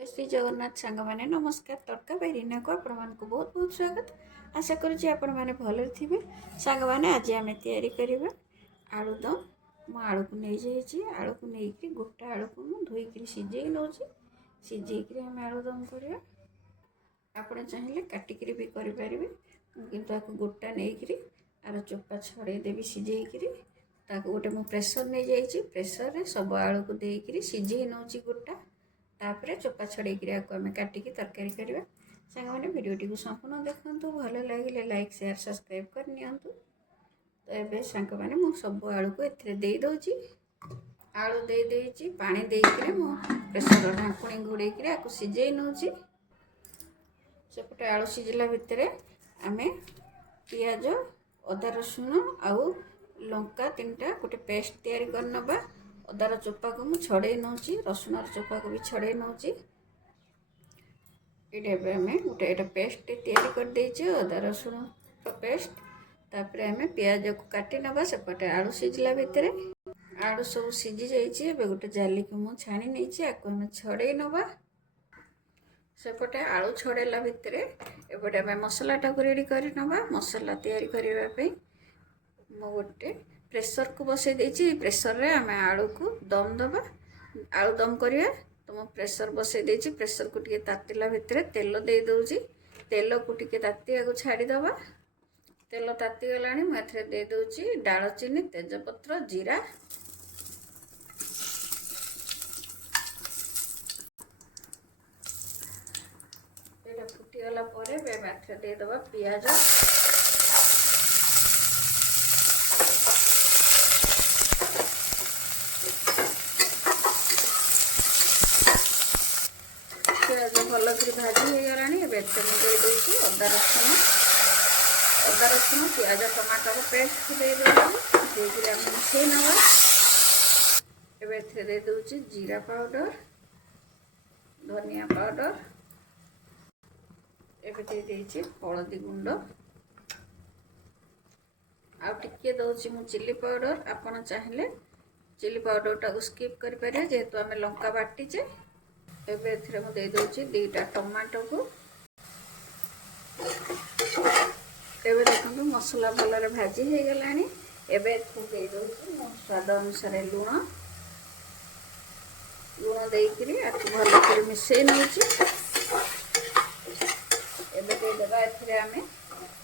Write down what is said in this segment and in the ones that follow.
श्री जगन्नाथ सांग मैंने नमस्कार तड़का बाई रीना को आपण मानक बहुत बहुत स्वागत। आशा करुँच आपण मैंने भल थे सांग मैंने आज आम या आलुदम। मु आलू को नहीं जाइए आलू को लेकिन गोटा आलू को मुझे धोईक सीझे नौ सीझेक आम आलुदम करवा। आपड़ चाहिए काटिक भी करें कि गोटा नहीं आर चोपा छड़ेदेवी सीझेक गोटे मु प्रेसर नहीं जाइए प्रेसर रे सब आलू को देकर सीझे नौ गोटा तापर चोपा छड़ेक आम काटिक तरकारी करवा। सांग मैंने भिडियोटी को संपूर्ण देखु भल लगे लाइक शेयर सब्सक्राइब करनी। तो ये सांग मैंने मुझे सब आलू को दे दौची आलू दे पानी देकर मु प्रेसर ढाकुणी घोड़े सीझे नौ सेपटे आलू सीझला भितर आम पियाज अदा रसुण आउ लंका 3टा गोटे पेस्ट तैयारी करनबा। अदार चोपा को मुझे छड़े नौ रसुण चोपा को भी छड़े नौ ये गोटे पेस्ट तैयारी कर देछि अदा रसुण पेस्ट। तापर आम पियाज को काटी नबा सेपटे आलू सीझला भितर आलू सब सीझी जाइए गोटे जाली को मुझे छाणी नहीं आम छड़े नबा। सेपटे आलू छड़ेला भितर एपटे आम मसलाटा को रेडी कर नबा। मसला तैयारी करने मु गोटे प्रेसर को बसई देछि प्रेसर रे आम आलू को दम दबा आलू दम करिया। तो मु प्रेसर बसई देछि प्रेसर को टिके तातिला भितर तेल दे दउछि तेल को टिके तातिया को छाड़ी दबा। तेल ताती गलानी मु एथरे दे दउछि दालचीनी तेजपत्र जीरा एटा फुटी गला परे एथरे दे दबा पियाज भल कर भाजी हो गलानी। दे दूसरी अदा रसुण पियाज टमाटर पेस्ट को दे दूसरी आम मिसई नवा। दे दूसरी जीरा पाउडर धनिया पाउडर एवं दे हलदी गुंड आगे दौची मु चिली पाउडर। आपड़ चाहिए चिली पाउडर टाक स्किप करें जेहेतु आम लंका बाटीचे। एवं मुझे दे 2टा टमाटो को एवं देखो मसला भल भाजी हो गला। एवं दे स्वाद अनुसार लुण देकर भल कर मिसई नौ।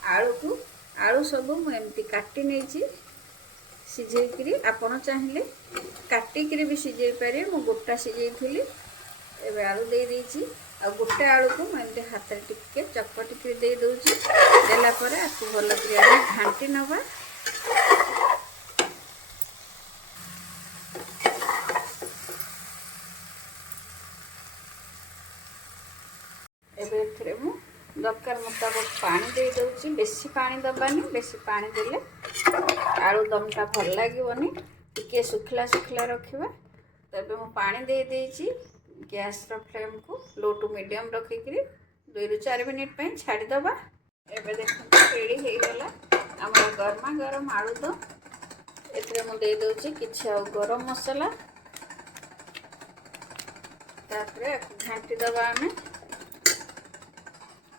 आलू को आलू सब मुझे काटी नहीं सीझेक आपड़ चाहिए काटिक भी सीझे पारे मु गोटा सीझे एवं आलू दे देछि आ गोटे आलू को मुझे हाथ में टिके चकटिक दे दूसरी देलापर आपको भल कर घाटी नवा। एवं मु दरकार मुताबिक पानी दे दूसरी बेसी पानी दबानी बेसी पानी देले आलू दमटा भल लगनी टिके सुखला सुखला रखा। तबे मु पानी दे देछि गैस फ्लेम को लो टू मीडियम रखिक 2 ରୁ 4 मिनिट छाड़ीदबा। एवं देखो रेडी हो गला आम गरमा गरम आलुदम। ए दूसरी किसी गरम मसला घाटी दबा। आम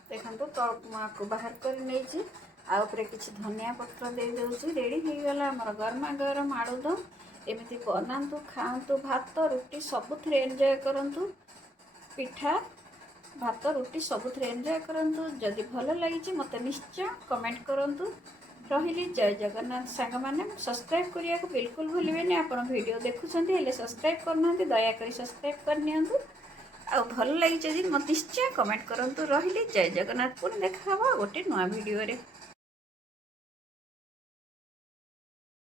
देखो तो बाहर कर नहीं आउे किसी धनिया पत्र दे दूसरी रेडी हो गला आम गरमा गरम आलुदम। एमती बनातु खातु भात रुटी सबुथ एंजॉय करंतु पिठा भात रुटी सबुथ एंजॉय करंतु। जदि भल लगी मत निश्चय कमेंट करंतु। रही जय जगन्नाथ सांग मैंने सब्सक्राइब करने को बिल्कुल भूलें। आप वीडियो देखुंत सब्सक्राइब करना दयाकोरी सब्सक्राइब करनी आ भल लगी मत निश्चय कमेंट करंतु। रही जय जगन्नाथ पुणी देखा गोटे नुआ वीडियो रे।